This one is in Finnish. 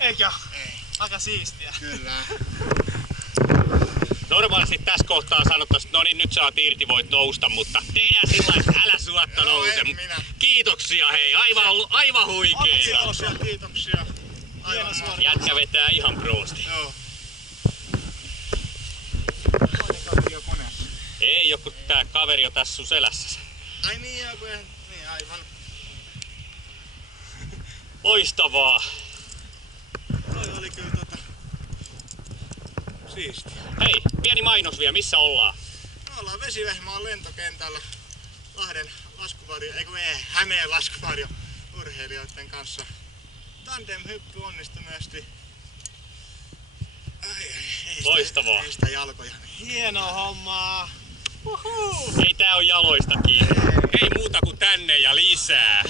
Eikö? Ei. Aika siistiä. Kyllä. Normaalisti tässä kohtaa sanottaisiin, että no niin nyt saat irti, voit nousta, mutta tehdään sillä lailla, että älä suotta nouse. en minä. Kiitoksia hei, aivan huikeeta. Kiitoksia. Aivan Jätkä vetää ihan proosti. Joo. Toinen kaveri on koneessa. Ei joku tää kaveri on tässä sun selässä. Ai niin, joku niin aivan. Loistavaa. Toi oli kyllä siistiä. Hei, pieni mainos vielä, missä ollaan? Me ollaan Vesivehmaan lentokentällä Lahden Hämeen laskuvarjo urheilijoiden kanssa. Tandem-hyppy onnistuneesti. Loistavaa. Ei sitä jalkoja. Hienoa hommaa. Ei tää on jaloista kiinni. Ei muuta kuin tänne ja lisää.